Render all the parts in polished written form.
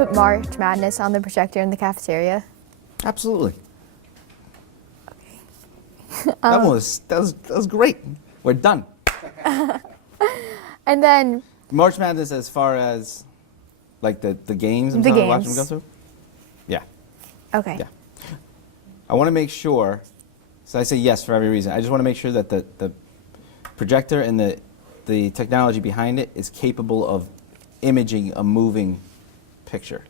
put March Madness on the projector in the cafeteria? Absolutely. That was great. We're done. And then March Madness, as far as like the games and The stuff, watch them games. go through. Yeah, okay. yeah. I want to make sure. So I say yes for every reason. I just want to make sure that the projector and the technology behind it is capable of imaging a moving picture.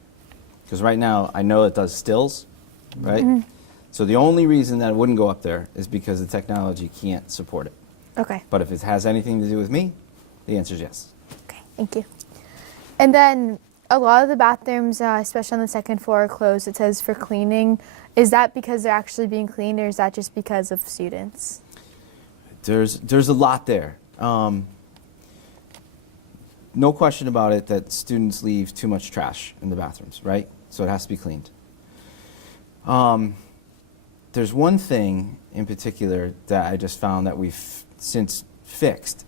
Because right now I know it does stills, right? Mm-hmm. So the only reason that it wouldn't go up there is because the technology can't support it. Okay. But if it has anything to do with me, the answer is yes. Okay, thank you. And then a lot of the bathrooms, especially on the second floor, are closed. It says for cleaning. Is that because they're actually being cleaned, or is that just because of students? There's a lot there. No question about it that students leave too much trash in the bathrooms, right? So it has to be cleaned. There's one thing in particular that I just found that we've since fixed.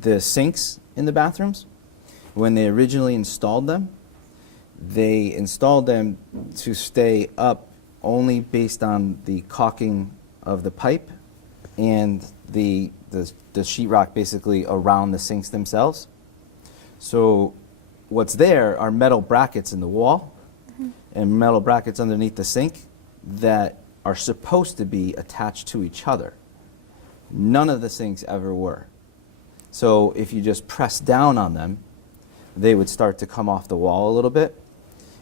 The sinks in the bathrooms, when they originally installed them, they installed them to stay up only based on the caulking of the pipe and the sheetrock basically around the sinks themselves. So what's there are metal brackets in the wall and metal brackets underneath the sink that are supposed to be attached to each other. None of the sinks ever were. So if you just press down on them, they would start to come off the wall a little bit.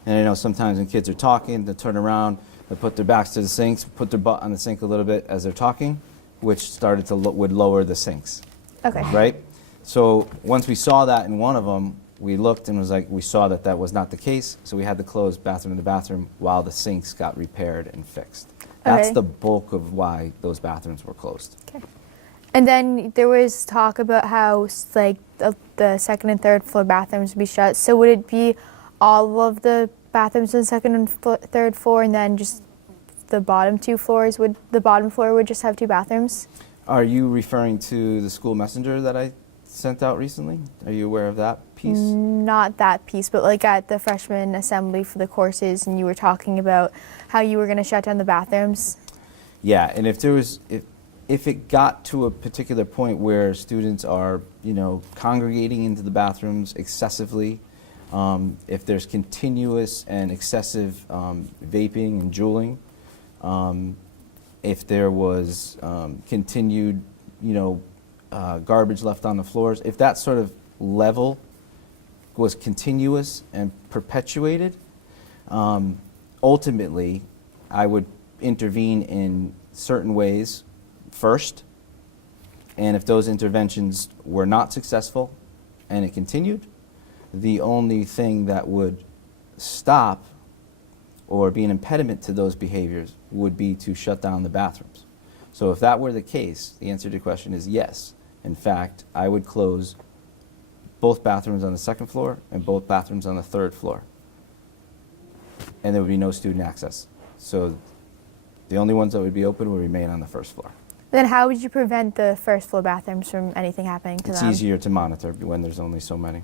And I know sometimes when kids are talking, they turn around, they put their backs to the sinks, put their butt on the sink a little bit as they're talking, which started to would lower the sinks. Okay. Right? So once we saw that in one of them, we looked and was like, we saw that that was not the case, so we had to close bathroom to bathroom while the sinks got repaired and fixed. That's Okay. the bulk of why those bathrooms were closed. Okay. And then there was talk about how like the second and third floor bathrooms would be shut. So would it be all of the bathrooms on the second and third floor, and then just the bottom two floors? Would the bottom floor would just have two bathrooms? Are you referring to the school messenger that I sent out recently? Are you aware of that piece? Not that piece, but like at the freshman assembly for the courses, and you were talking about how you were going to shut down the bathrooms. Yeah, and if it got to a particular point where students are, congregating into the bathrooms excessively, if there's continuous and excessive vaping and juuling, if there was continued, garbage left on the floors, if that sort of level was continuous and perpetuated, ultimately I would intervene in certain ways first, and if those interventions were not successful and it continued, the only thing that would stop or be an impediment to those behaviors would be to shut down the bathrooms. So if that were the case, the answer to your question is yes. In fact, I would close both bathrooms on the second floor and both bathrooms on the third floor. And there would be no student access. So the only ones that would be open would remain on the first floor. Then how would you prevent the first floor bathrooms from anything happening to them? It's easier to monitor when there's only so many.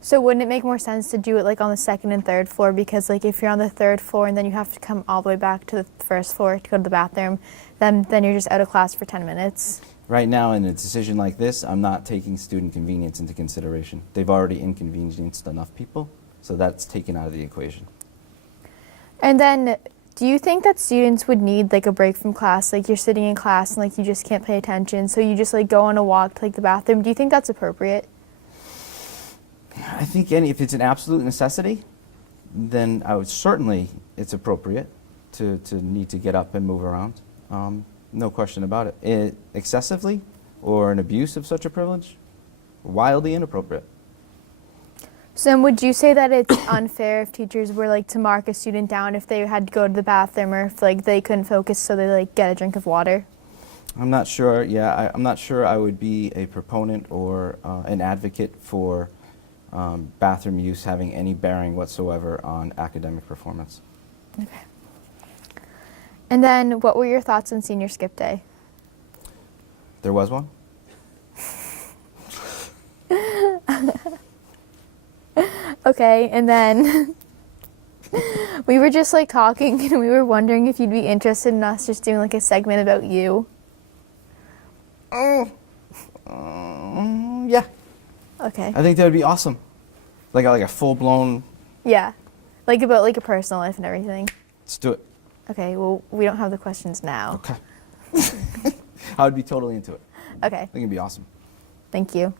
So wouldn't it make more sense to do it like on the second and third floor? Because like if you're on the third floor and then you have to come all the way back to the first floor to go to the bathroom, then you're just out of class for 10 minutes. Right now, in a decision like this, I'm not taking student convenience into consideration. They've already inconvenienced enough people, so that's taken out of the equation. And then, do you think that students would need like a break from class? Like you're sitting in class and like you just can't pay attention, so you just like go on a walk to like the bathroom. Do you think that's appropriate? I think if it's an absolute necessity, then I would certainly, it's appropriate to need to get up and move around. No question about it. Excessively or an abuse of such a privilege, wildly inappropriate. So then would you say that it's unfair if teachers were like to mark a student down if they had to go to the bathroom, or if like they couldn't focus so they like get a drink of water? I'm not sure. Yeah, I'm not sure I would be a proponent or an advocate for bathroom use having any bearing whatsoever on academic performance. Okay. And then what were your thoughts on senior skip day? There was one? Okay, and then we were just like talking and we were wondering if you'd be interested in us just doing like a segment about you. Oh, yeah. Okay. I think that would be awesome. Like a full blown. Yeah. Like about like a personal life and everything. Let's do it. Okay, well, we don't have the questions now. Okay. I would be totally into it. Okay, I think it'd be awesome. thank you.